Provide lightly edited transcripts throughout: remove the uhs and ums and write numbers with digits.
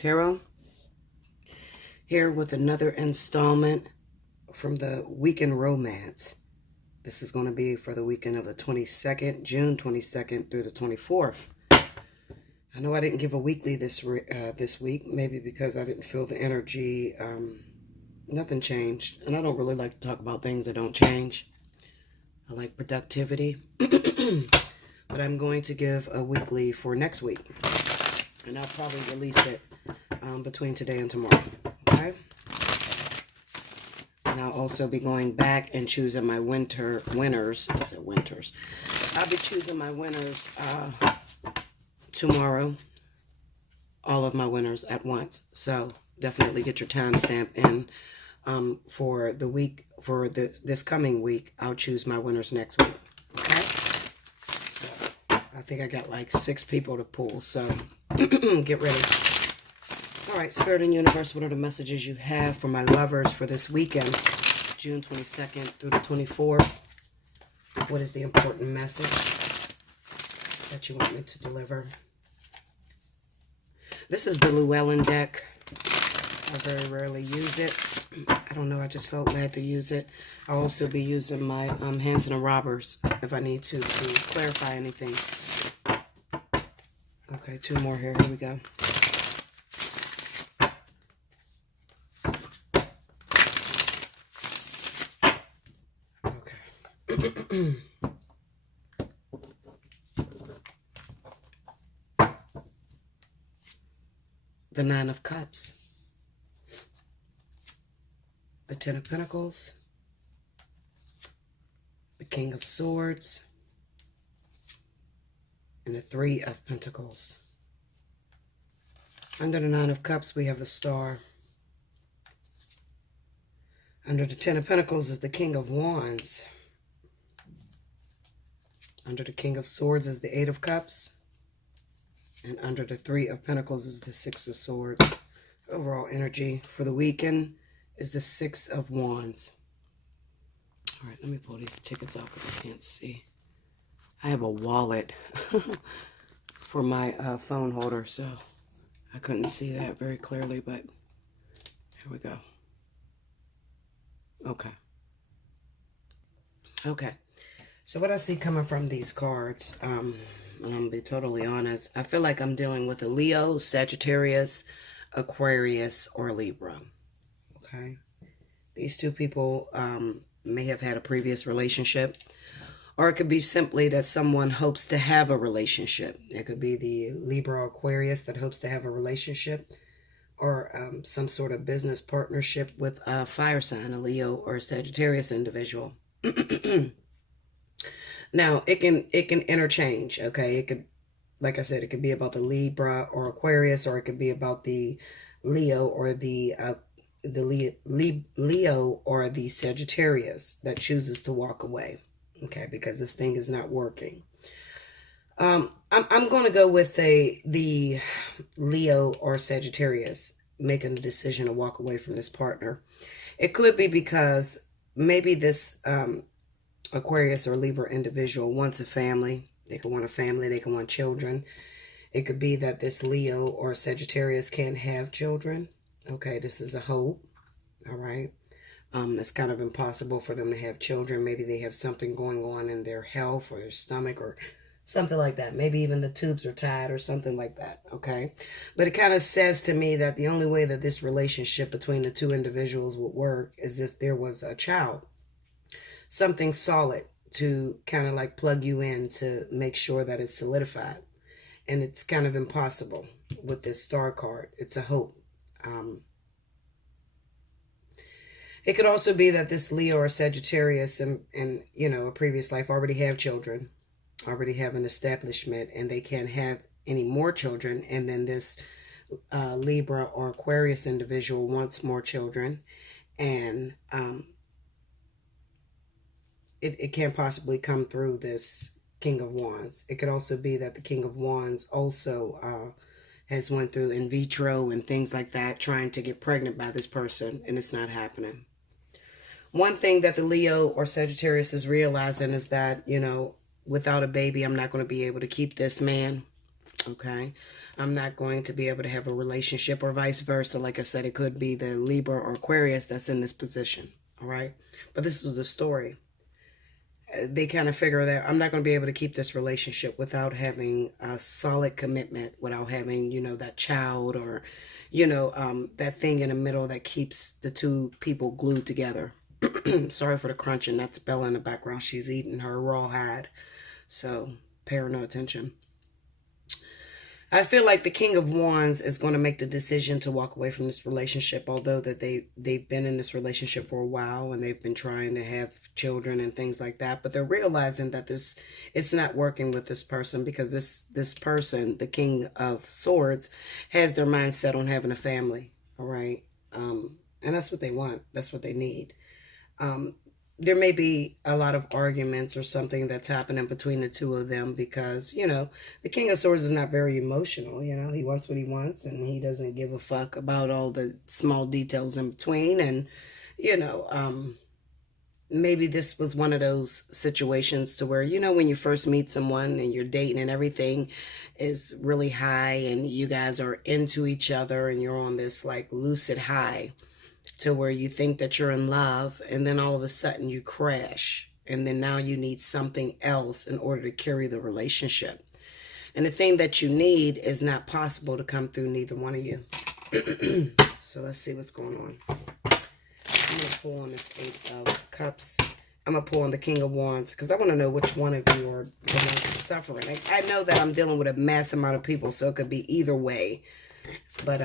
Tarot, here with another installment from the Weekend Romance. This is going to be for the weekend of the 22nd, June 22nd through the 24th. I know I didn't give a weekly this week, maybe because I didn't feel the energy. Nothing changed, and I don't really like to talk about things that don't change. I like productivity, but I'm going to give a weekly for next week, and I'll probably release it between today and tomorrow, okay? And I'll also be going back and choosing my winners. I said winters. I'll be choosing my winners tomorrow. All of my winners at once. So definitely get your timestamp in for the week, for this coming week. I'll choose my winners next week. Okay? So I think I got like 6 people to pull. So get ready. All right, Spirit and Universe, what are the messages you have for my lovers for this weekend, June 22nd through the 24th? What is the important message that you want me to deliver? This is the Llewellyn deck. I very rarely use it. I don't know, I just felt glad to use it. I'll also be using my Hanson and Roberts if I need to clarify anything. Okay, 2 more here. Here we go. The 9 of Cups, the 10 of Pentacles, the King of Swords, and the 3 of Pentacles. Under the 9 of Cups, we have the Star. Under the 10 of Pentacles is the King of Wands. Under the King of Swords is the 8 of Cups. And under the 3 of Pentacles is the 6 of Swords. Overall energy for the weekend is the 6 of Wands. All right, let me pull these tickets out because I can't see. I have a wallet for my phone holder, so I couldn't see that very clearly, but here we go. Okay. Okay. So what I see coming from these cards, and I'm going to be totally honest, I feel like I'm dealing with a Leo, Sagittarius, Aquarius, or Libra. Okay? These 2 people may have had a previous relationship, or it could be simply that someone hopes to have a relationship. It could be the Libra or Aquarius that hopes to have a relationship, or some sort of business partnership with a fire sign, a Leo or a Sagittarius individual. Now, it can interchange, okay? It could, like I said, it could be about the Libra or Aquarius, or it could be about the Leo or the Leo or the Sagittarius that chooses to walk away, okay? Because this thing is not working. I'm going to go with the Leo or Sagittarius making the decision to walk away from this partner. It could be because maybe this Aquarius or Libra individual wants a family. They could want a family. They can want children. It could be that this Leo or Sagittarius can't have children. Okay, this is a hope. All right. It's kind of impossible for them to have children. Maybe they have something going on in their health or their stomach or something like that. Maybe even the tubes are tied or something like that. Okay. But it kind of says to me that the only way that this relationship between the 2 individuals would work is if there was a child. Something solid to kind of like plug you in to make sure that it's solidified. And it's kind of impossible with this Star card. It's a hope. It could also be that this Leo or Sagittarius in you know, a previous life already have children, already have an establishment, and they can't have any more children. And then this Libra or Aquarius individual wants more children, and it can't possibly come through this King of Wands. It could also be that the King of Wands also has went through in vitro and things like that, trying to get pregnant by this person, and it's not happening. One thing that the Leo or Sagittarius is realizing is that, you know, without a baby, I'm not going to be able to keep this man. Okay. I'm not going to be able to have a relationship, or vice versa. Like I said, it could be the Libra or Aquarius that's in this position. All right. But this is the story. They kind of figure that I'm not going to be able to keep this relationship without having a solid commitment, without having, that child, or, that thing in the middle that keeps the two people glued together. Sorry for the crunching. That's Bella in the background. She's eating her raw hide. So pay her no attention. I feel like the King of Wands is going to make the decision to walk away from this relationship, although that they've been in this relationship for a while and they've been trying to have children and things like that. But they're realizing that it's not working with this person, because this person, the King of Swords, has their mind set on having a family. All right. And that's what they want. That's what they need. There may be a lot of arguments or something that's happening between the two of them, because, the King of Swords is not very emotional. He wants what he wants, and he doesn't give a fuck about all the small details in between. And, maybe this was one of those situations to where, when you first meet someone and you're dating and everything is really high and you guys are into each other and you're on this like lucid high, to where you think that you're in love, and then all of a sudden you crash, and then now you need something else in order to carry the relationship. And the thing that you need is not possible to come through neither one of you. So let's see what's going on. I'm going to pull on this Eight of Cups. I'm going to pull on the King of Wands, because I want to know which one of you are the ones suffering. I know that I'm dealing with a mass amount of people, so it could be either way. But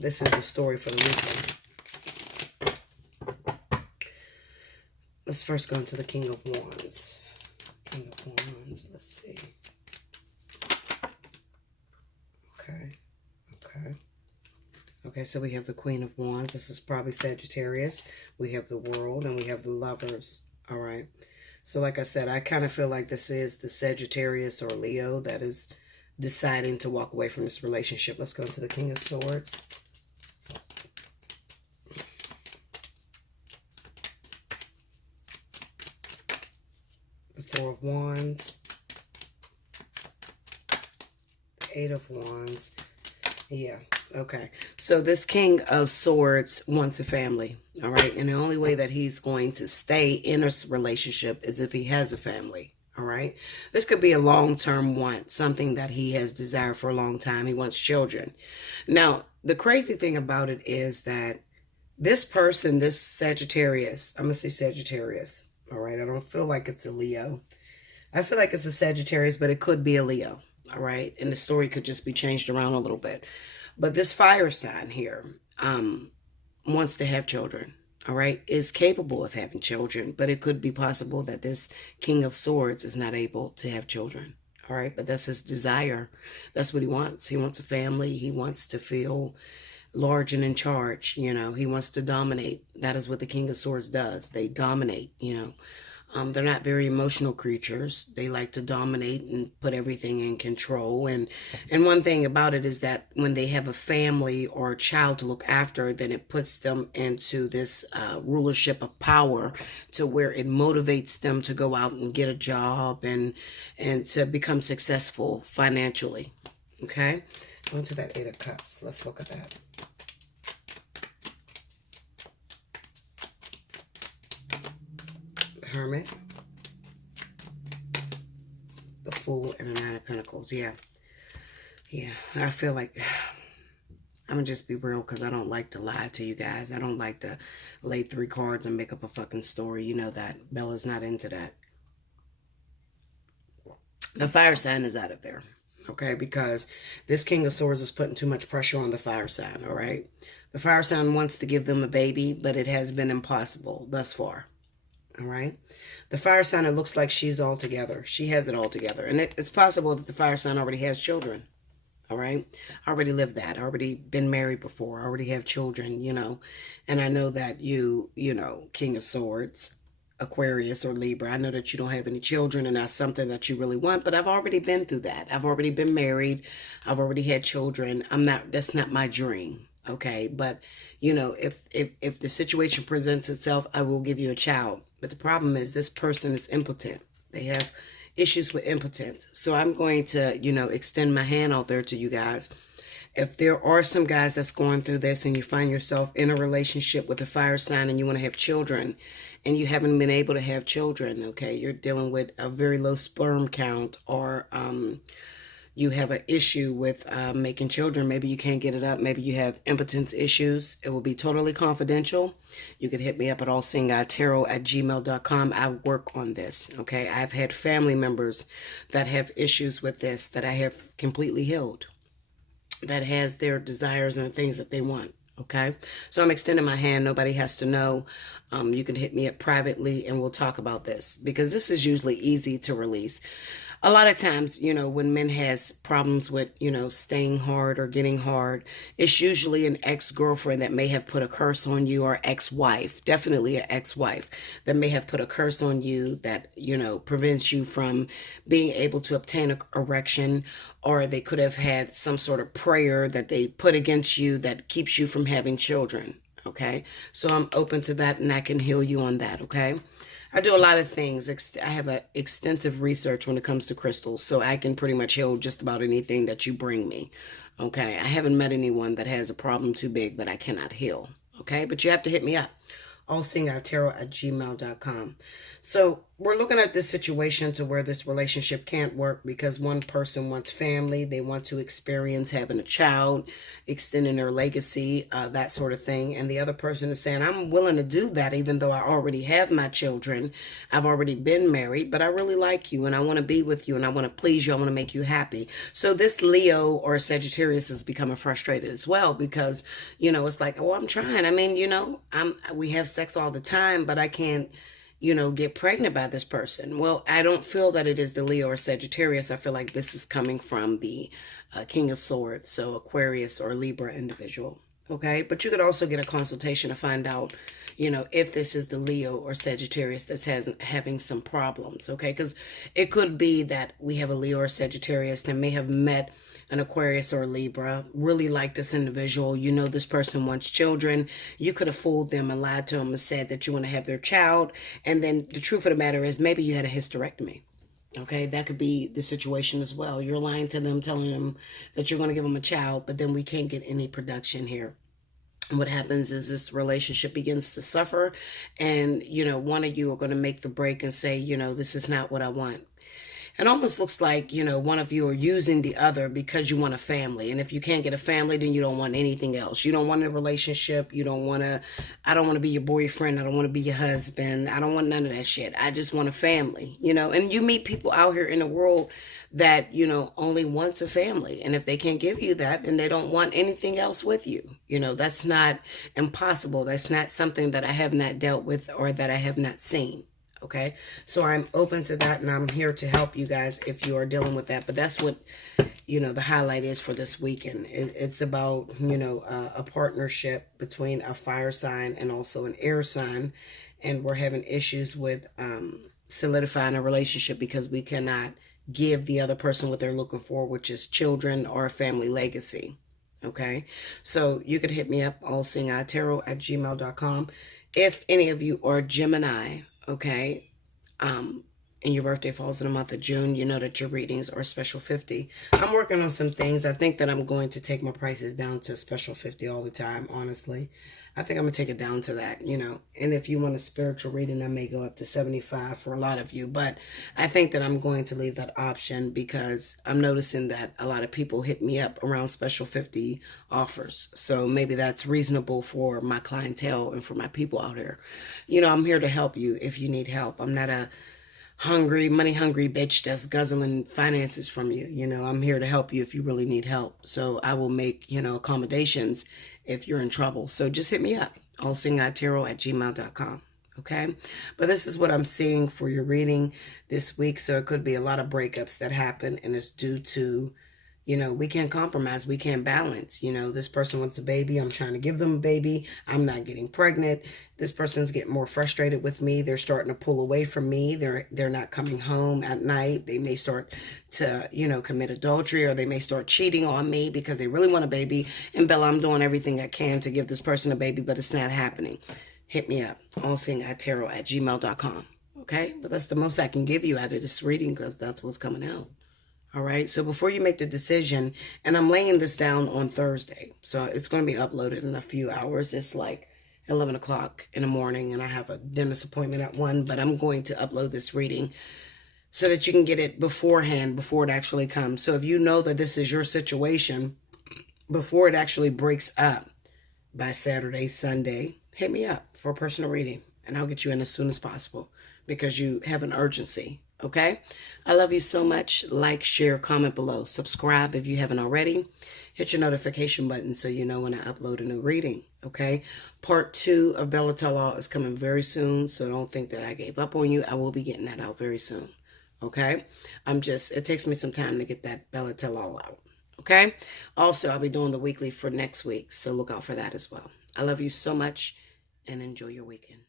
this is the story for the weekend. Let's first go into the King of Wands. King of Wands, let's see. Okay, so we have the Queen of Wands. This is probably Sagittarius. We have the World, and we have the Lovers. All right. So like I said, I kind of feel like this is the Sagittarius or Leo that is deciding to walk away from this relationship. Let's go into the King of Swords. The Four of Wands. The Eight of Wands. Yeah. Okay. So this King of Swords wants a family. All right. And the only way that he's going to stay in a relationship is if he has a family. All right. This could be a long-term want, something that he has desired for a long time. He wants children. Now, the crazy thing about it is that this person, this Sagittarius, I'm going to say Sagittarius. All right. I don't feel like it's a Leo. I feel like it's a Sagittarius, but it could be a Leo. All right. And the story could just be changed around a little bit. But this fire sign here wants to have children. All right. Is capable of having children. But it could be possible that this King of Swords is not able to have children. All right. But that's his desire. That's what he wants. He wants a family. He wants to feel large and in charge. He wants to dominate. That is what the King of Swords does. They dominate, They're not very emotional creatures. They like to dominate and put everything in control. And one thing about it is that when they have a family or a child to look after, then it puts them into this rulership of power, to where it motivates them to go out and get a job and to become successful financially. Okay? Going to that Eight of Cups. Let's look at that. Hermit, the Fool, and the Nine of Pentacles. Yeah, I feel like I'm gonna just be real, because I don't like to lie to you guys. I don't like to lay 3 cards and make up a fucking story. You know that. Bella's not into that. The fire sign is out of there, okay? Because this King of Swords is putting too much pressure on the fire sign, all right? The fire sign wants to give them a baby, but it has been impossible thus far. All right. The fire sign, it looks like she's all together. She has it all together. And it's possible that the fire sign already has children. All right. I already lived that. I already been married before. I already have children, And I know that you, King of Swords, Aquarius or Libra, I know that you don't have any children, and that's something that you really want. But I've already been through that. I've already been married. I've already had children. That's not my dream. Okay. But, if the situation presents itself, I will give you a child. But the problem is this person is impotent. They have issues with impotence. So I'm going to, extend my hand out there to you guys. If there are some guys that's going through this and you find yourself in a relationship with a fire sign and you want to have children and you haven't been able to have children, okay, you're dealing with a very low sperm count, or you have an issue with making children. Maybe you can't get it up. Maybe you have impotence issues. It will be totally confidential. You can hit me up at allseeingtarot@gmail.com. I work on this, okay? I've had family members that have issues with this that I have completely healed, that has their desires and things that they want. Okay, so I'm extending my hand. Nobody has to know. You can hit me up privately and we'll talk about this, because this is usually easy to release. A lot of times, when men has problems with, staying hard or getting hard, it's usually an ex-girlfriend that may have put a curse on you, or ex-wife, definitely an ex-wife that may have put a curse on you that, prevents you from being able to obtain an erection, or they could have had some sort of prayer that they put against you that keeps you from having children. Okay, so I'm open to that and I can heal you on that. Okay. I do a lot of things. I have an extensive research when it comes to crystals, so I can pretty much heal just about anything that you bring me. Okay, I haven't met anyone that has a problem too big that I cannot heal. Okay, but you have to hit me up. allseeingtarot@gmail.com. So we're looking at this situation to where this relationship can't work because one person wants family. They want to experience having a child, extending their legacy, that sort of thing. And the other person is saying, I'm willing to do that even though I already have my children. I've already been married, but I really like you and I want to be with you and I want to please you. I want to make you happy. So this Leo or Sagittarius is becoming frustrated as well because, it's like, oh, I'm trying. I mean, we have sex all the time, but I can't, get pregnant by this person. Well, I don't feel that it is the Leo or Sagittarius. I feel like this is coming from the King of Swords, so Aquarius or Libra individual. Okay, but you could also get a consultation to find out, if this is the Leo or Sagittarius that's having some problems. Okay, because it could be that we have a Leo or Sagittarius that may have met an Aquarius or a Libra, really like this individual. This person wants children. You could have fooled them and lied to them and said that you want to have their child. And then the truth of the matter is maybe you had a hysterectomy. Okay, that could be the situation as well. You're lying to them, telling them that you're going to give them a child, but then we can't get any production here. And what happens is this relationship begins to suffer and, one of you are going to make the break and say, this is not what I want. It almost looks like, one of you are using the other because you want a family. And if you can't get a family, then you don't want anything else. You don't want a relationship. I don't want to be your boyfriend. I don't want to be your husband. I don't want none of that shit. I just want a family, and you meet people out here in the world that, only wants a family. And if they can't give you that, then they don't want anything else with you. That's not impossible. That's not something that I have not dealt with or that I have not seen. Okay, so I'm open to that and I'm here to help you guys if you are dealing with that. But that's what, the highlight is for this weekend. It's about, a partnership between a fire sign and also an air sign. And we're having issues with solidifying a relationship because we cannot give the other person what they're looking for, which is children or a family legacy. Okay, so you could hit me up, allseeingtarot@gmail.com. If any of you are Gemini, okay, and your birthday falls in the month of June, you know that your readings are special 50. I'm working on some things. I think that I'm going to take my prices down to special 50 all the time, honestly. I think I'm going to take it down to that, And if you want a spiritual reading, I may go up to 75 for a lot of you. But I think that I'm going to leave that option because I'm noticing that a lot of people hit me up around special 50 offers. So maybe that's reasonable for my clientele and for my people out here. I'm here to help you if you need help. I'm not a money hungry bitch that's guzzling finances from you. I'm here to help you if you really need help. So I will make, accommodations if you're in trouble. So just hit me up, allseeingtarot@gmail.com. Okay, but this is what I'm seeing for your reading this week. So it could be a lot of breakups that happen and it's due to, we can't compromise. We can't balance. This person wants a baby. I'm trying to give them a baby. I'm not getting pregnant. This person's getting more frustrated with me. They're starting to pull away from me. They're not coming home at night. They may start to, commit adultery, or they may start cheating on me because they really want a baby. And Bella, I'm doing everything I can to give this person a baby, but it's not happening. Hit me up, allseeingtarot@gmail.com. Okay, but that's the most I can give you out of this reading because that's what's coming out. All right. So before you make the decision, and I'm laying this down on Thursday, so it's going to be uploaded in a few hours. It's like 11 o'clock in the morning, and I have a dentist appointment at 1, but I'm going to upload this reading so that you can get it beforehand, before it actually comes. So if you know that this is your situation, before it actually breaks up by Saturday, Sunday, hit me up for a personal reading, and I'll get you in as soon as possible because you have an urgency. Okay? I love you so much. Like, share, comment below. Subscribe if you haven't already. Hit your notification button so you know when I upload a new reading. Okay? Part 2 of Bella Tell All is coming very soon, so don't think that I gave up on you. I will be getting that out very soon. Okay? It takes me some time to get that Bella Tell All out. Okay? Also, I'll be doing the weekly for next week, so look out for that as well. I love you so much, and enjoy your weekend.